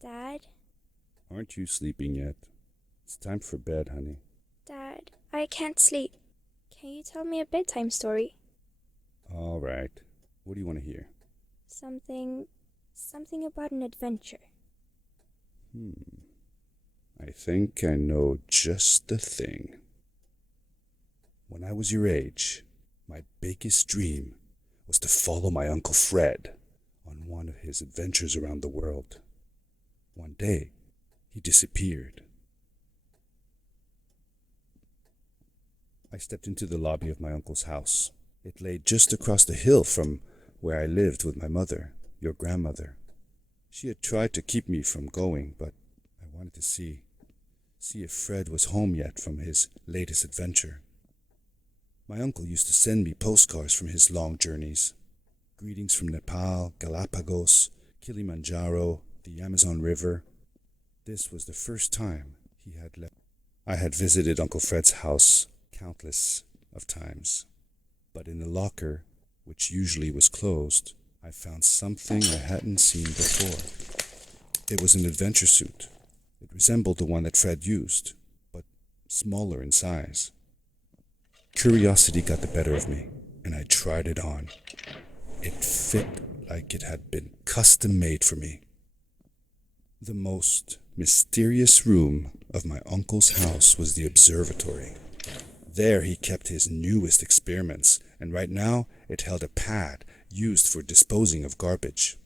Dad? Aren't you sleeping yet? It's time for bed, honey. Dad, I can't sleep. Can you tell me a bedtime story? All right. What do you want to hear? Something about an adventure. I think I know just the thing. When I was your age, my biggest dream was to follow my Uncle Fred on one of his adventures around the world. One day, he disappeared. I stepped into the lobby of my uncle's house. It lay just across the hill from where I lived with my mother, your grandmother. She had tried to keep me from going, but I wanted to see if Fred was home yet from his latest adventure. My uncle used to send me postcards from his long journeys. Greetings from Nepal, Galapagos, Kilimanjaro, the Amazon River. This was the first time he had left. I had visited Uncle Fred's house countless of times, but in the locker, which usually was closed, I found something I hadn't seen before. It was an adventure suit. It resembled the one that Fred used, but smaller in size. Curiosity got the better of me, and I tried it on. It fit like it had been custom made for me. The most mysterious room of my uncle's house was the observatory. There he kept his newest experiments, and right now it held a pad used for disposing of garbage.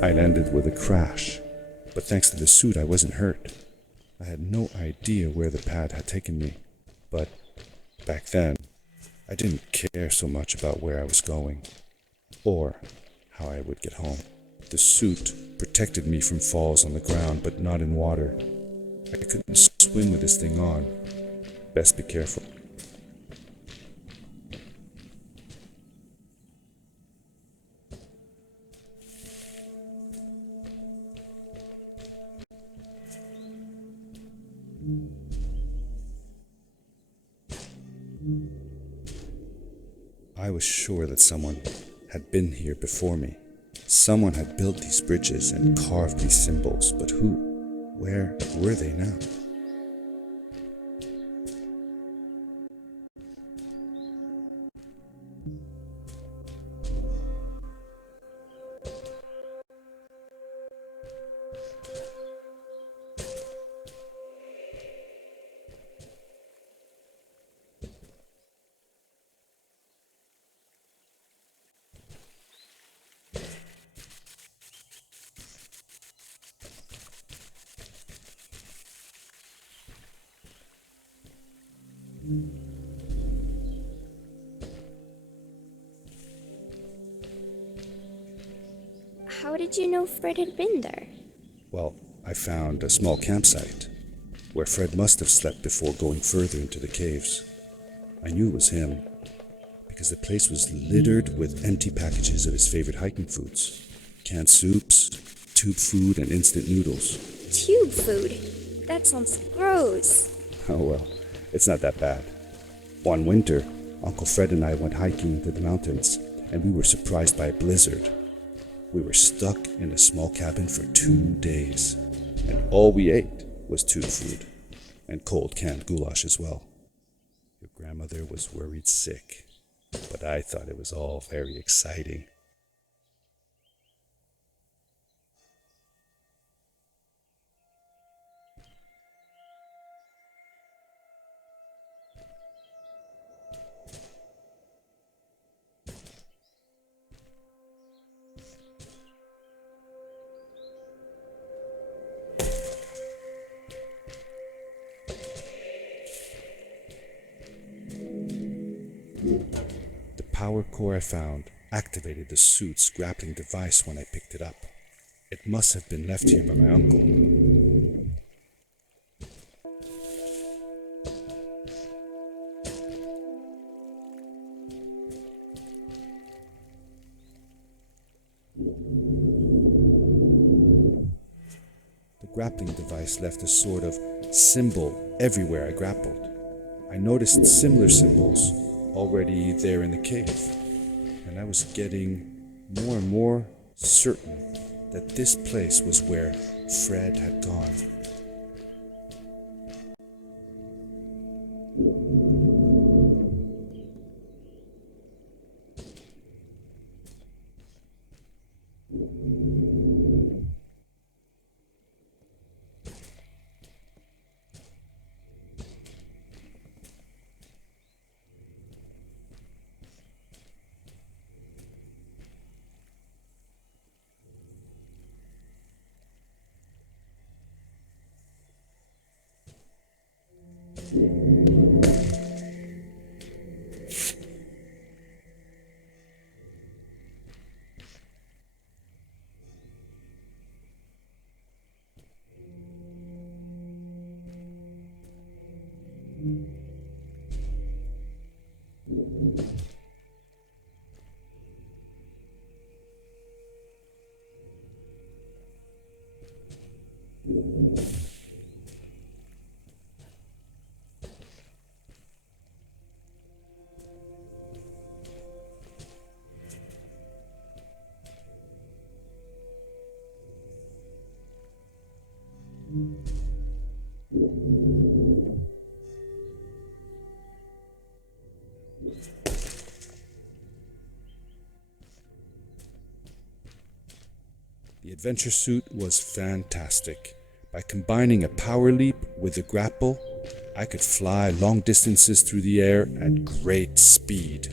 I landed with a crash, but thanks to the suit I wasn't hurt. I had no idea where the pad had taken me, but back then I didn't care so much about where I was going, or how I would get home. The suit protected me from falls on the ground, but not in water. I couldn't swim with this thing on. Best be careful. I was sure that someone had been here before me. Someone had built these bridges and carved these symbols, but who? Where were they now? How did you know Fred had been there? Well, I found a small campsite where Fred must have slept before going further into the caves. I knew it was him because the place was littered with empty packages of his favorite hiking foods: canned soups, tube food, and instant noodles. Tube food? That sounds gross. Oh well, it's not that bad. One winter, Uncle Fred and I went hiking into the mountains, and we were surprised by a blizzard. We were stuck in a small cabin for 2 days, and all we ate was tube food, and cold canned goulash as well. Your grandmother was worried sick, but I thought it was all very exciting. power core I found activated the suit's grappling device when I picked it up. It must have been left here by my uncle. The grappling device left a sort of symbol everywhere I grappled. I noticed similar symbols already there in the cave, and I was getting more and more certain that this place was where Fred had gone. The adventure suit was fantastic. By combining a power leap with a grapple, I could fly long distances through the air at great speed.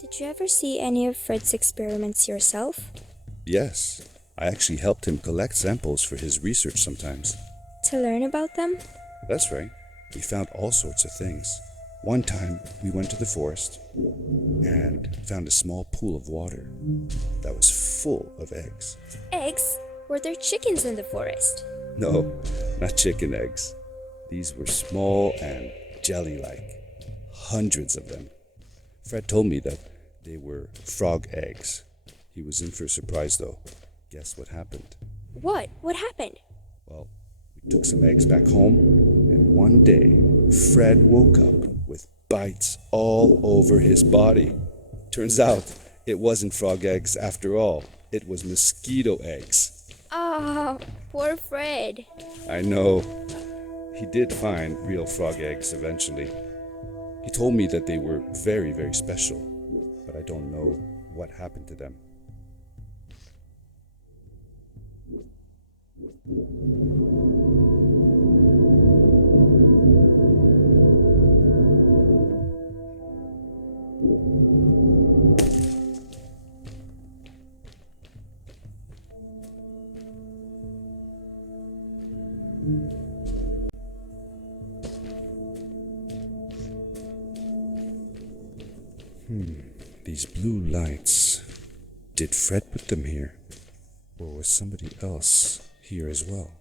Did you ever see any of Fred's experiments yourself? Yes, I actually helped him collect samples for his research sometimes. To learn about them? That's right. We found all sorts of things. One time, we went to the forest and found a small pool of water that was full of eggs. Eggs? Were there chickens in the forest? No, not chicken eggs. These were small and jelly-like. Hundreds of them. Fred told me that they were frog eggs. He was in for a surprise, though. Guess what happened? What? What happened? Well, we took some eggs back home, and one day, Fred woke up with bites all over his body. Turns out, it wasn't frog eggs after all. It was mosquito eggs. Ah, poor Fred. I know. He did find real frog eggs eventually. He told me that they were very, very special, but I don't know what happened to them. These blue lights. Did Fred put them here? Or was somebody else here as well?